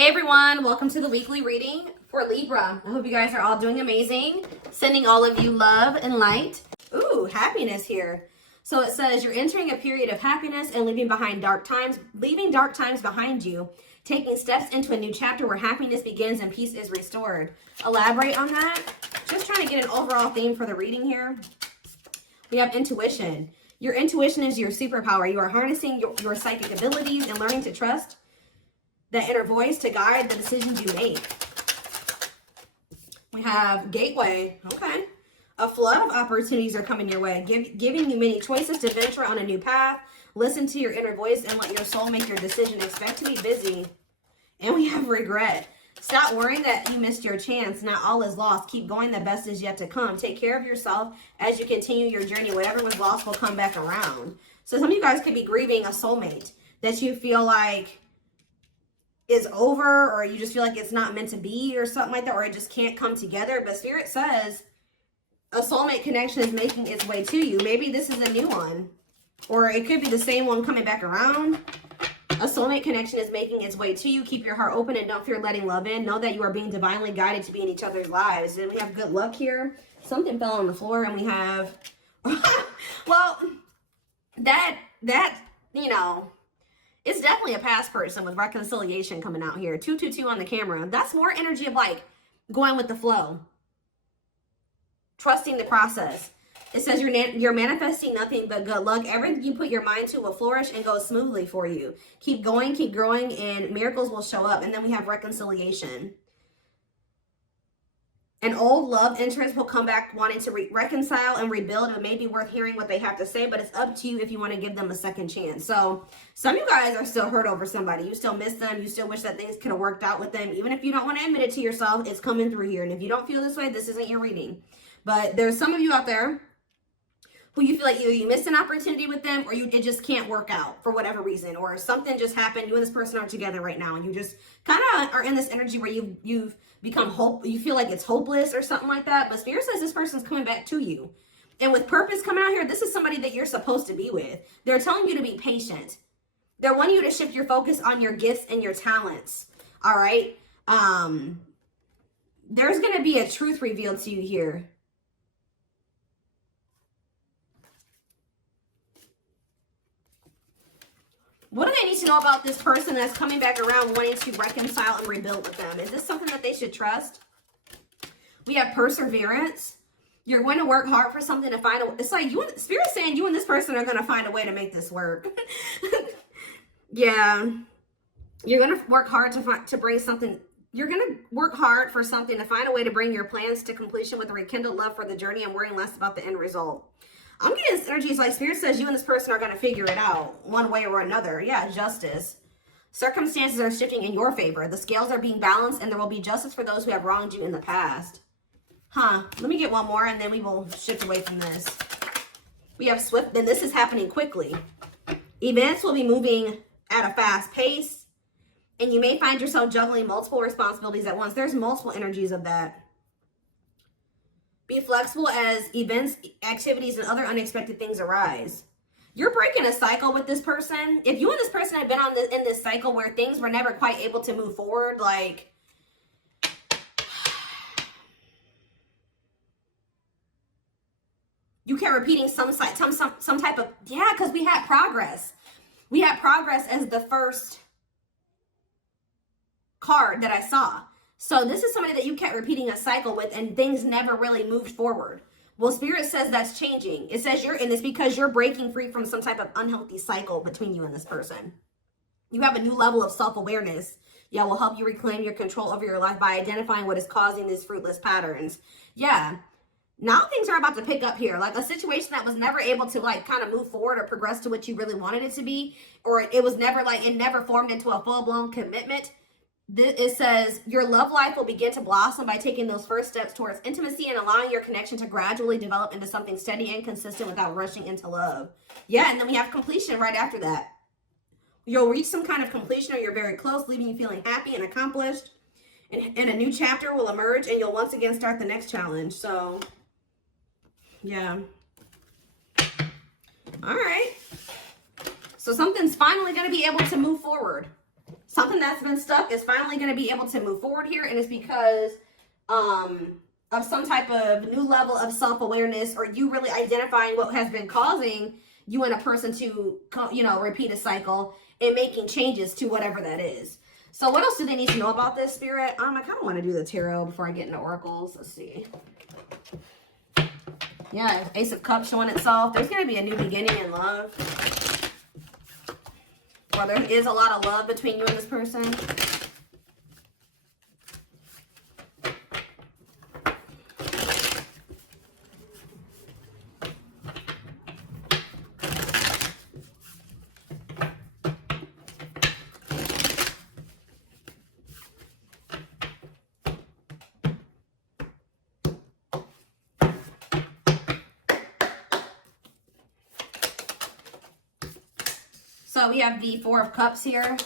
Hey everyone, welcome to the weekly reading for Libra. I hope you guys are all doing amazing. Sending all of you love and light. Ooh, happiness here. So it says you're entering a period of happiness and leaving dark times behind you, taking steps into a new chapter where happiness begins and peace is restored. Elaborate on that. Just trying to get an overall theme for the reading here. We have intuition. Your intuition is your superpower. You are harnessing your psychic abilities and learning to trust that inner voice to guide the decisions you make. We have gateway. Okay. A flood of opportunities are coming your way, giving you many choices to venture on a new path. Listen to your inner voice and let your soul make your decision. Expect to be busy. And we have regret. Stop worrying that you missed your chance. Not all is lost. Keep going. The best is yet to come. Take care of yourself as you continue your journey. Whatever was lost will come back around. So some of you guys could be grieving a soulmate that you feel like is over, or you just feel like it's not meant to be or something like that, or it just can't come together. But Spirit says a soulmate connection is making its way to you. Maybe this is a new one, or it could be the same one coming back around. A soulmate connection is making its way to you. Keep your heart open and don't fear letting love in. Know that you are being divinely guided to be in each other's lives. And we have good luck here. Something fell on the floor, and we have well, that you know, it's definitely a past person with reconciliation coming out here. 222 on the camera. That's more energy of like going with the flow. Trusting the process. It says you're manifesting nothing but good luck. Everything you put your mind to will flourish and go smoothly for you. Keep going, keep growing, and miracles will show up. And then we have reconciliation. An old love interest will come back wanting to reconcile and rebuild. It may be worth hearing what they have to say, but it's up to you if you want to give them a second chance. So some of you guys are still hurt over somebody. You still miss them. You still wish that things could have worked out with them. Even if you don't want to admit it to yourself, it's coming through here. And if you don't feel this way, this isn't your reading. But there's some of you out there who you feel like either you missed an opportunity with them, or it just can't work out for whatever reason, or something just happened. You and this person are together right now, and you just kind of are in this energy where you've become you feel like it's hopeless or something like that. But Spirit says this person's coming back to you, and with purpose coming out here. This is somebody that you're supposed to be with. They're telling you to be patient. They're wanting you to shift your focus on your gifts and your talents. All right. There's going to be a truth revealed to you here. What do they need to know about this person that's coming back around wanting to reconcile and rebuild with them? Is this something that they should trust? We have perseverance. You're going to work hard for something to find a... It's like Spirit's saying you and this person are going to find a way to make this work. Yeah. You're going to work hard to bring something... You're going to work hard for something to find a way to bring your plans to completion with a rekindled love for the journey and worrying less about the end result. I'm getting this energy. It's like Spirit says you and this person are going to figure it out one way or another. Yeah, justice. Circumstances are shifting in your favor. The scales are being balanced, and there will be justice for those who have wronged you in the past. Let me get one more, and then we will shift away from this. We have swift, then this is happening quickly. Events will be moving at a fast pace, and you may find yourself juggling multiple responsibilities at once. There's multiple energies of that. Be flexible as events, activities, and other unexpected things arise. You're breaking a cycle with this person. If you and this person have been in this cycle where things were never quite able to move forward, like you kept repeating some type of, yeah, because we had progress. We had progress as the first card that I saw. So this is somebody that you kept repeating a cycle with, and things never really moved forward. Well, Spirit says that's changing. It says you're in this because you're breaking free from some type of unhealthy cycle between you and this person. You have a new level of self-awareness. Yeah, will help you reclaim your control over your life by identifying what is causing these fruitless patterns. Yeah. Now things are about to pick up here. Like a situation that was never able to like kind of move forward or progress to what you really wanted it to be. Or it was never like, it never formed into a full-blown commitment. It says your love life will begin to blossom by taking those first steps towards intimacy and allowing your connection to gradually develop into something steady and consistent without rushing into love. Yeah, and then we have completion right after that. You'll reach some kind of completion, or you're very close, leaving you feeling happy and accomplished. And a new chapter will emerge, and you'll once again start the next challenge. So, yeah. All right. So something's finally going to be able to move forward. Something that's been stuck is finally going to be able to move forward here, and it's because of some type of new level of self-awareness, or you really identifying what has been causing you and a person to, you know, repeat a cycle and making changes to whatever that is. So what else do they need to know about this, Spirit? I kind of want to do the tarot before I get into oracles. Let's see. Yeah, Ace of Cups showing itself. There's going to be a new beginning in love. Or there is a lot of love between you and this person. So we have the Four of Cups here.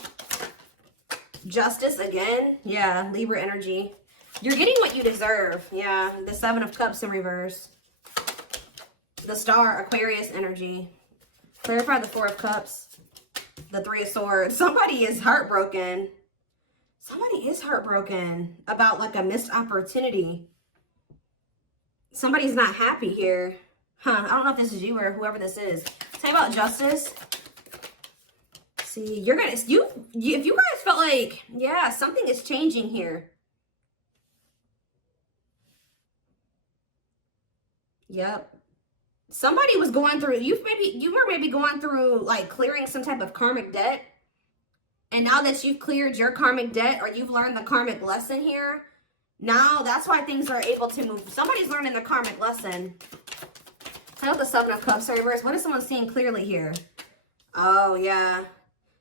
Justice again. Yeah, Libra energy. You're getting what you deserve. Yeah, the Seven of Cups in reverse. The Star, Aquarius energy. Clarify the Four of Cups. The Three of Swords. Somebody is heartbroken. Somebody is heartbroken about like a missed opportunity. Somebody's not happy here. Huh, I don't know if this is you or whoever this is. Tell me about Justice. See, you're gonna, if you guys felt like, yeah, something is changing here. Yep. Somebody was going through, you were maybe going through like clearing some type of karmic debt. And now that you've cleared your karmic debt, or you've learned the karmic lesson here, now that's why things are able to move. Somebody's learning the karmic lesson. I know the Seven of Cups reverse. What is someone seeing clearly here? Oh, yeah.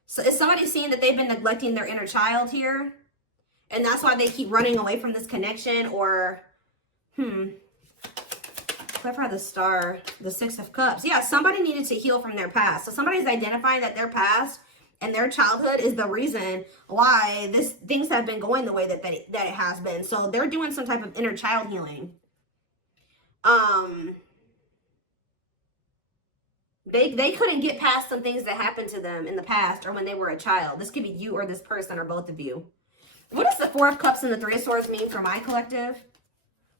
So is somebody seeing that they've been neglecting their inner child here? And that's why they keep running away from this connection? Or, clarify the Star, the Six of Cups. Yeah, somebody needed to heal from their past. So somebody's identifying that their past and their childhood is the reason why things have been going the way that it has been. So they're doing some type of inner child healing. They couldn't get past some things that happened to them in the past, or when they were a child. This could be you or this person, or both of you. What does the Four of Cups and the Three of Swords mean for my collective?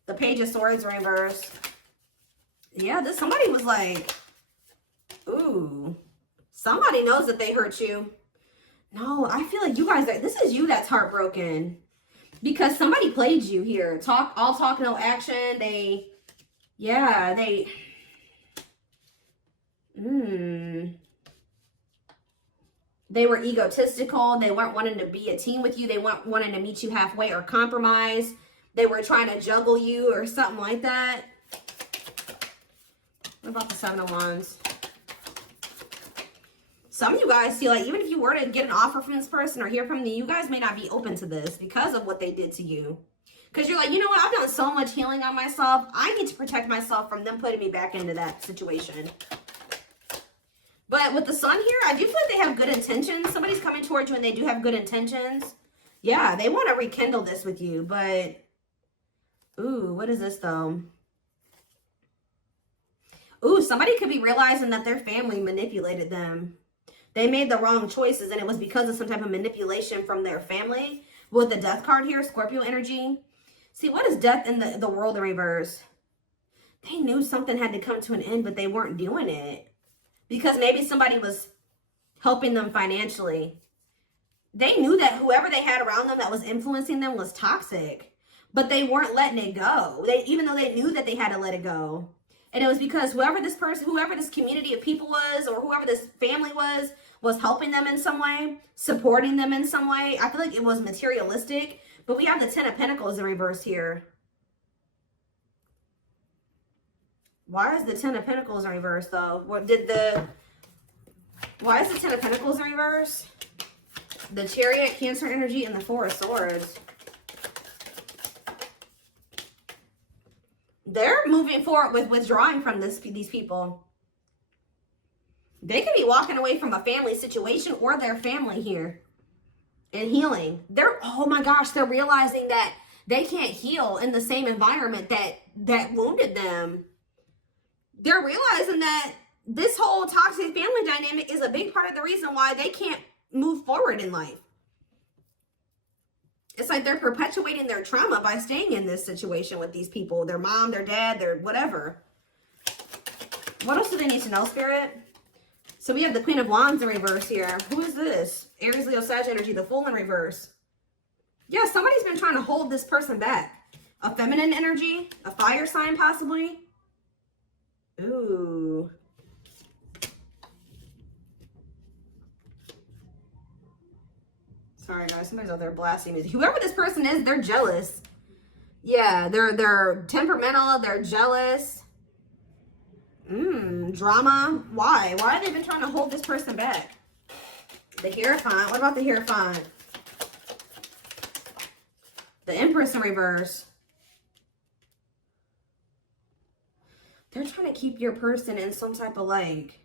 The Page of Swords reverse. Yeah, somebody was like, ooh, somebody knows that they hurt you. No, I feel like you guys, this is you that's heartbroken. Because somebody played you here. All talk, no action. They were egotistical. They weren't wanting to be a team with you. They weren't wanting to meet you halfway or compromise. They were trying to juggle you or something like that. What about the Seven of Wands? Some of you guys feel like even if you were to get an offer from this person or hear from them, you guys may not be open to this because of what they did to you. Because you're like, you know what? I've done so much healing on myself. I need to protect myself from them putting me back into that situation. But with the Sun here, I do feel like they have good intentions. Somebody's coming towards you and they do have good intentions. Yeah, they want to rekindle this with you. But, ooh, what is this though? Ooh, somebody could be realizing that their family manipulated them. They made the wrong choices, and it was because of some type of manipulation from their family. With the Death card here, Scorpio energy. See, what is Death in the World in reverse? They knew something had to come to an end, but they weren't doing it. Because maybe somebody was helping them financially. They knew that whoever they had around them that was influencing them was toxic. But they weren't letting it go. Even though they knew that they had to let it go. And it was because whoever this community of people was, or whoever this family was helping them in some way, supporting them in some way. I feel like it was materialistic. But we have the Ten of Pentacles in reverse here. Why is the Ten of Pentacles in reverse, though? Why is the Ten of Pentacles in reverse? The Chariot, Cancer energy, and the Four of Swords. They're moving forward with withdrawing from these people. They could be walking away from a family situation or their family here and healing. Oh my gosh, they're realizing that they can't heal in the same environment that wounded them. They're realizing that this whole toxic family dynamic is a big part of the reason why they can't move forward in life. like they're perpetuating their trauma by staying in this situation with these people. Their mom, their dad, their whatever. What else do they need to know, Spirit? So we have the Queen of Wands in reverse here. Who is this? Aries, Leo, Sag energy, the Fool in reverse. Yeah, somebody's been trying to hold this person back. A feminine energy, a fire sign possibly. Ooh. Sorry guys, somebody's out there blasting music. Whoever this person is, they're jealous. Yeah, they're temperamental, they're jealous. Drama. Why? Why have they been trying to hold this person back? The Hierophant. What about the Hierophant? The Empress in reverse. They're trying to keep your person in some type of like...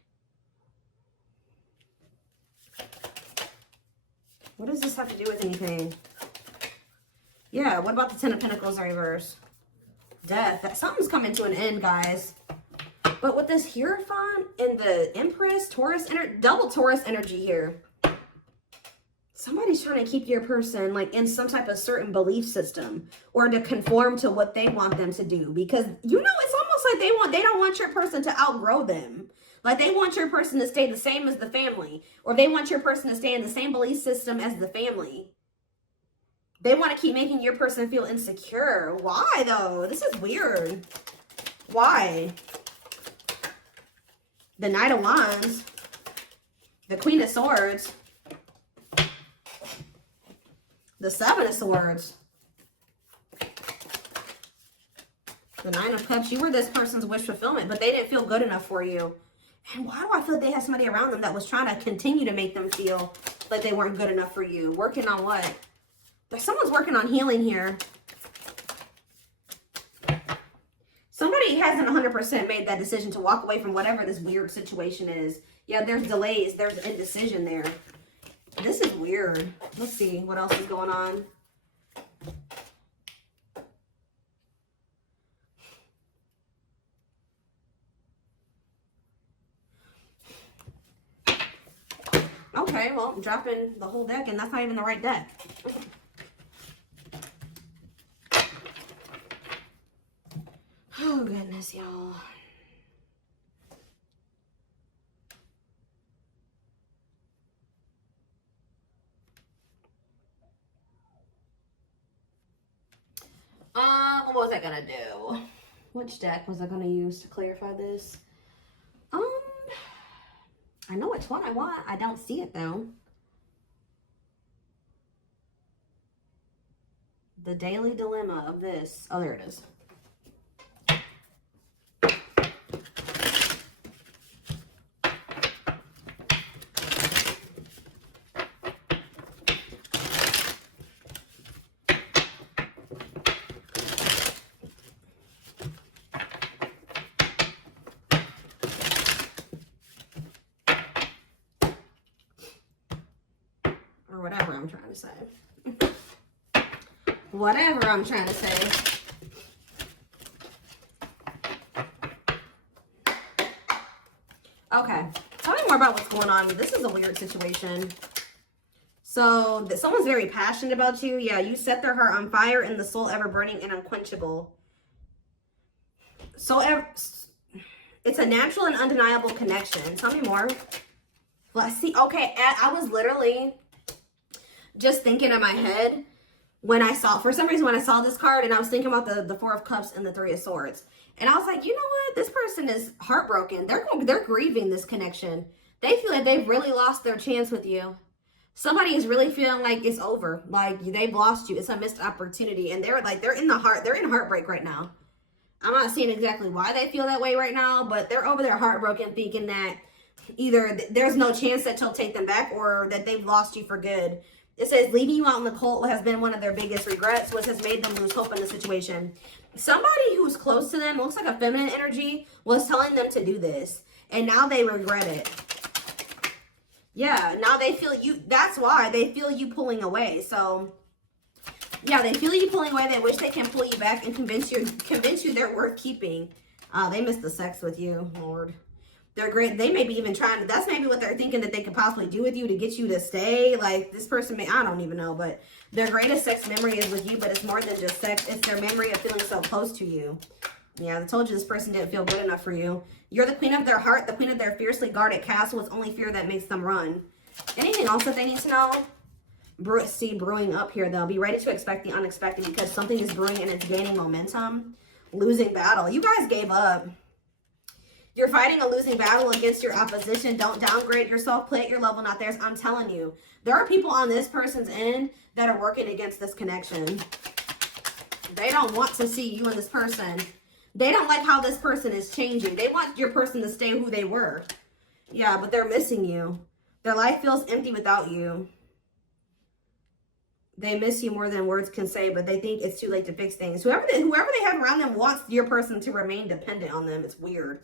What does this have to do with anything? Yeah, what about the Ten of Pentacles in reverse? Death. Something's coming to an end, guys. But with this Hierophant and the Empress, Taurus, double Taurus energy here. Somebody's trying to keep your person like in some type of certain belief system or to conform to what they want them to do. Because, you know, it's almost like they don't want your person to outgrow them. Like they want your person to stay the same as the family. Or they want your person to stay in the same belief system as the family. They want to keep making your person feel insecure. Why though? This is weird. Why? The Knight of Wands. The Queen of Swords. The Seven of Swords. The Nine of Cups. You were this person's wish fulfillment, but they didn't feel good enough for you. And why do I feel like they had somebody around them that was trying to continue to make them feel like they weren't good enough for you? Working on what? Someone's working on healing here. Somebody hasn't 100% made that decision to walk away from whatever this weird situation is. Yeah, there's delays. There's indecision there. This is weird. Let's see what else is going on. Okay, well, I'm dropping the whole deck, and that's not even the right deck. Oh, goodness, y'all. What was I gonna do? Which deck was I gonna use to clarify this? I know which one I want. I don't see it though. The daily dilemma of this. Oh, there it is. Whatever I'm trying to say. Whatever I'm trying to say. Okay. Tell me more about what's going on. This is a weird situation. So, someone's very passionate about you. Yeah, you set their heart on fire and the soul ever burning and unquenchable. So, it's a natural and undeniable connection. Tell me more. Let's see. Okay, I was literally just thinking in my head when I saw, for some reason, when I saw this card, and I was thinking about the Four of Cups and the Three of Swords. And I was like, you know what? This person is heartbroken. They're grieving this connection. They feel like they've really lost their chance with you. Somebody is really feeling like it's over. Like they've lost you. It's a missed opportunity. And they're in heartbreak right now. I'm not seeing exactly why they feel that way right now, but they're over there heartbroken, thinking that either there's no chance that you'll take them back or that they've lost you for good. It says, leaving you out in the cold has been one of their biggest regrets, which has made them lose hope in the situation. Somebody who's close to them, looks like a feminine energy, was telling them to do this. And now they regret it. Yeah, now they feel you. That's why they feel you pulling away. So, yeah, they feel you pulling away. They wish they can pull you back and convince you they're worth keeping. They miss the sex with you, Lord. They're great. They may be even trying to, that's maybe what they're thinking that they could possibly do with you to get you to stay. Like this person may, I don't even know, but their greatest sex memory is with you, but it's more than just sex. It's their memory of feeling so close to you. Yeah, I told you this person didn't feel good enough for you. You're the queen of their heart, the queen of their fiercely guarded castle. It's only fear that makes them run. Anything else that they need to know? Brewing up here, though. Be ready to expect the unexpected because something is brewing and it's gaining momentum. Losing battle. You guys gave up. You're fighting a losing battle against your opposition. Don't downgrade yourself. Play at your level, not theirs. I'm telling you. There are people on this person's end that are working against this connection. They don't want to see you and this person. They don't like how this person is changing. They want your person to stay who they were. Yeah, but they're missing you. Their life feels empty without you. They miss you more than words can say, but they think it's too late to fix things. Whoever they have around them wants your person to remain dependent on them. It's weird.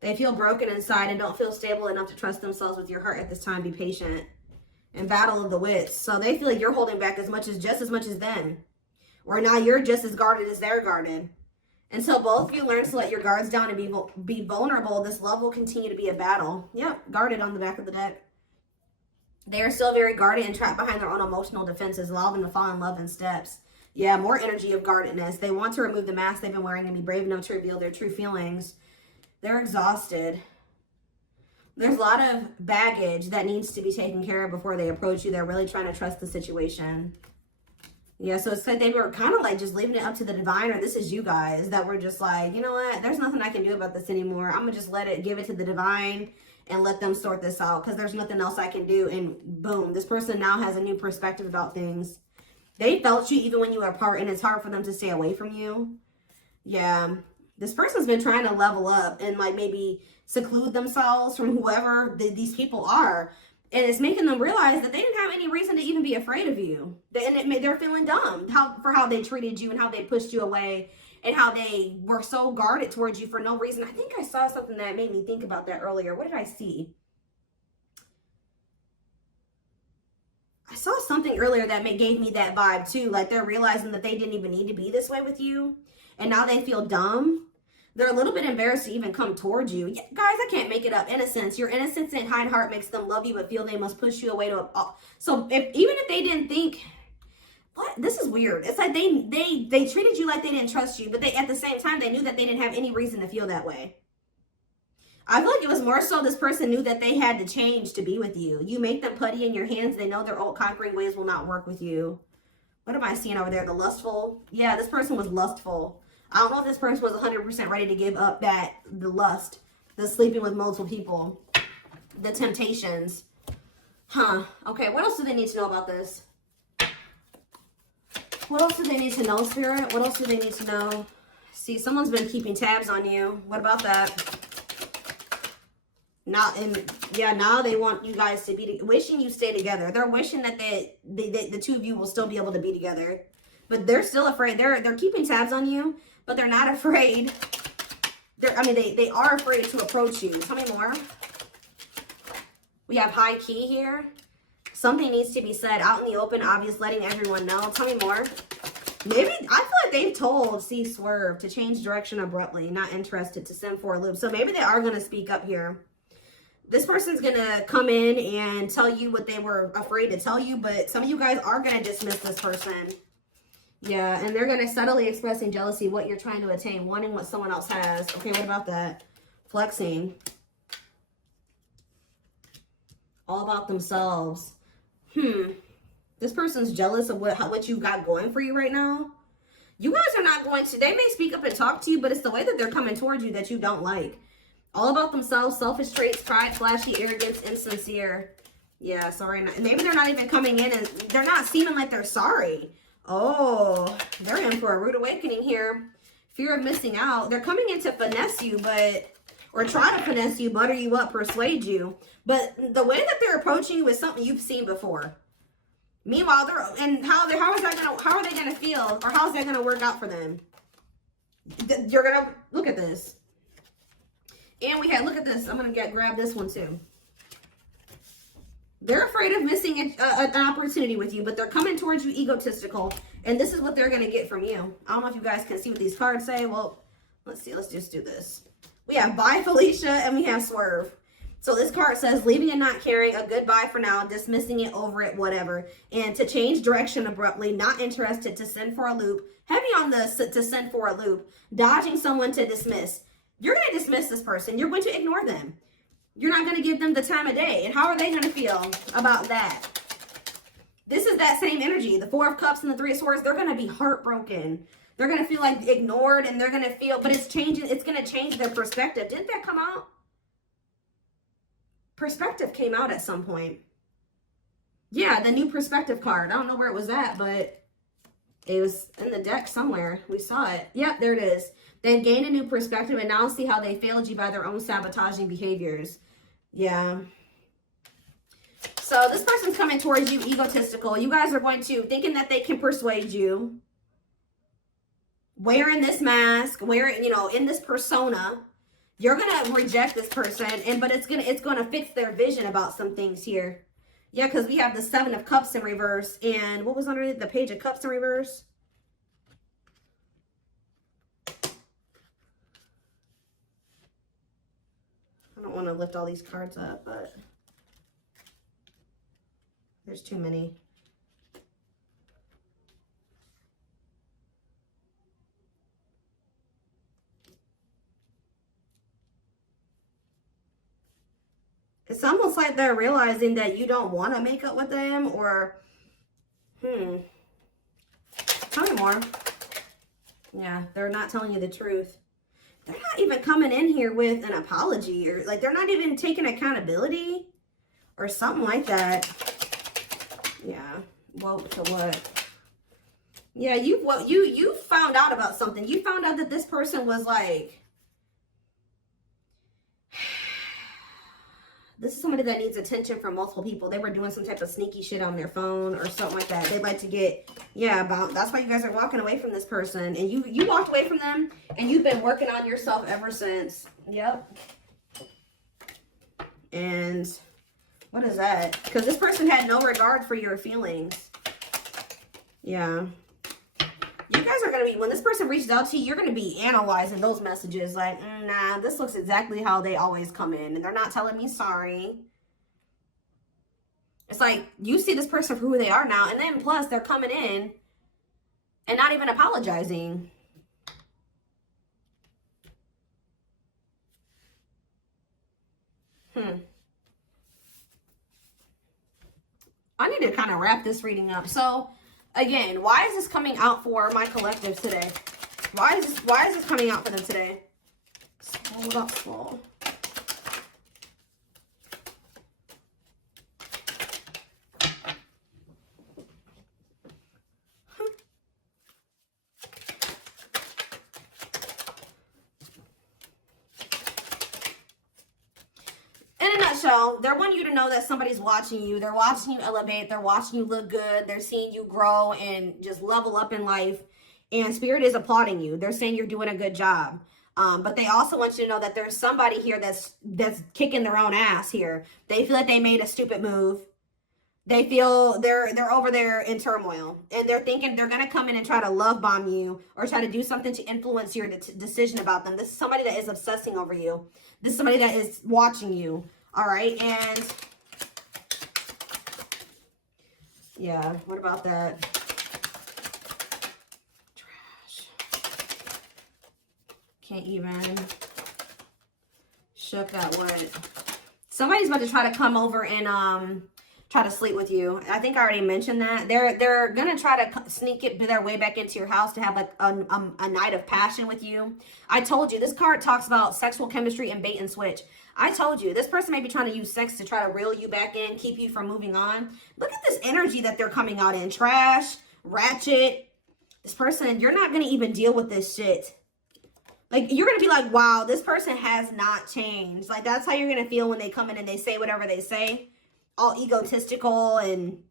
They feel broken inside and don't feel stable enough to trust themselves with your heart at this time. Be patient. And battle of the wits. So they feel like you're holding back just as much as them. Or now you're just as guarded as they're guarded. Until both of you learn to let your guards down and be vulnerable, this love will continue to be a battle. Yep, guarded on the back of the deck. They are still very guarded and trapped behind their own emotional defenses, allowing them to fall in love in steps. Yeah, more energy of guardedness. They want to remove the mask they've been wearing and be brave enough to reveal their true feelings. They're exhausted. There's a lot of baggage that needs to be taken care of before they approach you. They're really trying to trust the situation. Yeah, so it's like they were kind of like just leaving it up to the divine, or this is you guys that were just like, you know what? There's nothing I can do about this anymore. I'm going to just give it to the divine and let them sort this out because there's nothing else I can do. And boom, this person now has a new perspective about things. They felt you even when you were apart, and it's hard for them to stay away from you. Yeah, this person's been trying to level up and like maybe seclude themselves from whoever these people are. And it's making them realize that they didn't have any reason to even be afraid of you. They're feeling dumb for how they treated you and how they pushed you away and how they were so guarded towards you for no reason. I think I saw something that made me think about that earlier. What did I see? I saw something earlier that gave me that vibe too. Like they're realizing that they didn't even need to be this way with you. And now they feel dumb. They're a little bit embarrassed to even come towards you. Yeah, guys, I can't make it up. Innocence. Your innocence and kind heart makes them love you but feel they must push you away to so even if they didn't think, what? This is weird. It's like they treated you like they didn't trust you, but they at the same time they knew that they didn't have any reason to feel that way. I feel like it was more so this person knew that they had to change to be with you. You make them putty in your hands. They know their old conquering ways will not work with you. What am I seeing over there? The lustful? Yeah, this person was lustful. I don't know if this person was 100% ready to give up the lust, the sleeping with multiple people, the temptations. Huh. Okay, what else do they need to know about this? What else do they need to know, Spirit? What else do they need to know? See, someone's been keeping tabs on you. What about that? Now they want you guys to be wishing you stay together. They're wishing that the two of you will still be able to be together. But they're still afraid. They're keeping tabs on you. But they're not afraid. They are afraid to approach you. Tell me more. We have high key here. Something needs to be said out in the open, obvious, letting everyone know. Tell me more. Maybe, I feel like they've told Swerve to change direction abruptly, not interested, to send for a loop. So maybe they are going to speak up here. This person's going to come in and tell you what they were afraid to tell you, but some of you guys are going to dismiss this person. Yeah, and they're going to subtly expressing jealousy, what you're trying to attain, wanting what someone else has. Okay, what about that? Flexing. All about themselves. This person's jealous of what you got going for you right now. You guys are not going to, they may speak up and talk to you, but it's the way that they're coming towards you that you don't like. All about themselves, selfish traits, pride, flashy, arrogance, insincere. Yeah, sorry. Maybe they're not even coming in and they're not seeming like they're sorry. Oh, they're in for a rude awakening here. Fear of missing out. They're coming in to finesse you, or try to finesse you, butter you up, persuade you. But the way that they're approaching you is something you've seen before. Meanwhile, how are they gonna feel, or how's that gonna work out for them? You're gonna look at this, and look at this. I'm gonna grab this one too. They're afraid of missing an opportunity with you, but they're coming towards you egotistical, and this is what they're gonna get from you. I don't know if you guys can see what these cards say. Well, let's see. Let's just do this. We have bye, Felicia, and we have swerve. So this card says, leaving and not caring, a goodbye for now, dismissing it, over it, whatever. And to change direction abruptly, not interested, to send for a loop. Heavy on the to send for a loop. Dodging someone, to dismiss. You're going to dismiss this person. You're going to ignore them. You're not going to give them the time of day. And how are they going to feel about that? This is that same energy. The Four of Cups and the Three of Swords, they're going to be heartbroken. They're going to feel like ignored, and they're going to feel, but it's changing. It's going to change their perspective. Didn't that come out? Perspective came out at some point. Yeah, the new perspective card. I don't know where it was at, but it was in the deck somewhere. We saw it. Yep, there it is. They've gained a new perspective and now see how they failed you by their own sabotaging behaviors. Yeah. So this person's coming towards you egotistical. You guys are going to, thinking that they can persuade you. Wearing this mask, wearing, you know, in this persona. You're going to reject this person, but it's going to fix their vision about some things here. Yeah, because we have the Seven of Cups in reverse. And what was underneath the Page of Cups in reverse? I don't want to lift all these cards up, but there's too many. It's almost like they're realizing that you don't want to make up with them, or, tell me more. Yeah, they're not telling you the truth. They're not even coming in here with an apology, or like they're not even taking accountability or something like that. Yeah, well, to what? Yeah, you found out about something. You found out that this person was like, this is somebody that needs attention from multiple people. They were doing some type of sneaky shit on their phone or something like that. They'd like to get, that's why you guys are walking away from this person. And you walked away from them, and you've been working on yourself ever since. Yep. And what is that? Because this person had no regard for your feelings. Yeah. You guys are going to be, when this person reaches out to you, you're going to be analyzing those messages like, nah, this looks exactly how they always come in. And they're not telling me sorry. It's like, you see this person for who they are now. And then plus, they're coming in and not even apologizing. I need to kind of wrap this reading up. So, again, why is this coming out for my collective today? Why is this coming out for them today? Hold up, slow. In a nutshell, they're wanting you to know that somebody's watching you. They're watching you elevate. They're watching you look good. They're seeing you grow and just level up in life. And Spirit is applauding you. They're saying you're doing a good job. But they also want you to know that there's somebody here that's kicking their own ass here. They feel like they made a stupid move. They feel they're over there in turmoil. And they're thinking they're going to come in and try to love bomb you or try to do something to influence your decision about them. This is somebody that is obsessing over you. This is somebody that is watching you. All right. And yeah, what about that? Trash. Can't even. Shook that what? Somebody's about to try to come over and try to sleep with you. I think I already mentioned that. They're gonna try to sneak it their way back into your house to have like a night of passion with you. I told you, this card talks about sexual chemistry and bait and switch. I told you, this person may be trying to use sex to try to reel you back in, keep you from moving on. Look at this energy that they're coming out in. Trash, ratchet. This person, you're not gonna even deal with this shit. Like, you're gonna be like, wow, this person has not changed. Like, that's how you're gonna feel when they come in and they say whatever they say. All egotistical, and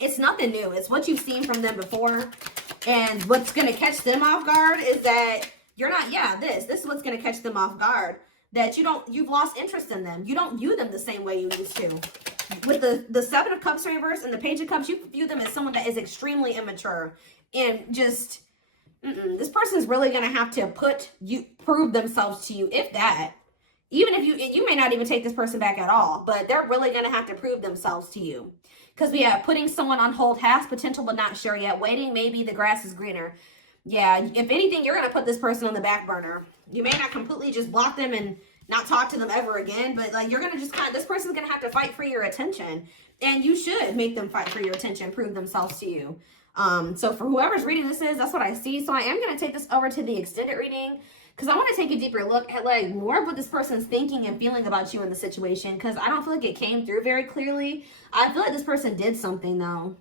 it's nothing new. It's what you've seen from them before. And what's going to catch them off guard is that you're not, this is what's going to catch them off guard. That you've lost interest in them. You don't view them the same way you used to. With the Seven of Cups reverse and the Page of Cups, you view them as someone that is extremely immature and just This person's really going to have to prove themselves to you, if that. Even if you may not even take this person back at all, but they're really going to have to prove themselves to you. Because we have putting someone on hold, has potential but not sure yet, waiting, maybe the grass is greener. Yeah, if anything, you're going to put this person on the back burner. You may not completely just block them and not talk to them ever again, but like you're going to just this person's going to have to fight for your attention. And you should make them fight for your attention, prove themselves to you. So for whoever's reading this that's what I see. So I am going to take this over to the extended reading because I want to take a deeper look at like more of what this person's thinking and feeling about you in the situation, because I don't feel like it came through very clearly. I feel like this person did something though.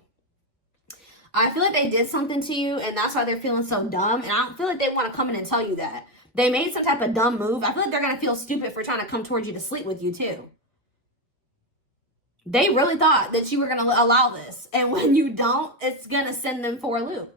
I feel like they did something to you and that's why they're feeling so dumb. And I don't feel like they want to come in and tell you that. They made some type of dumb move. I feel like they're going to feel stupid for trying to come towards you to sleep with you too. They really thought that you were going to allow this. And when you don't, it's going to send them for a loop.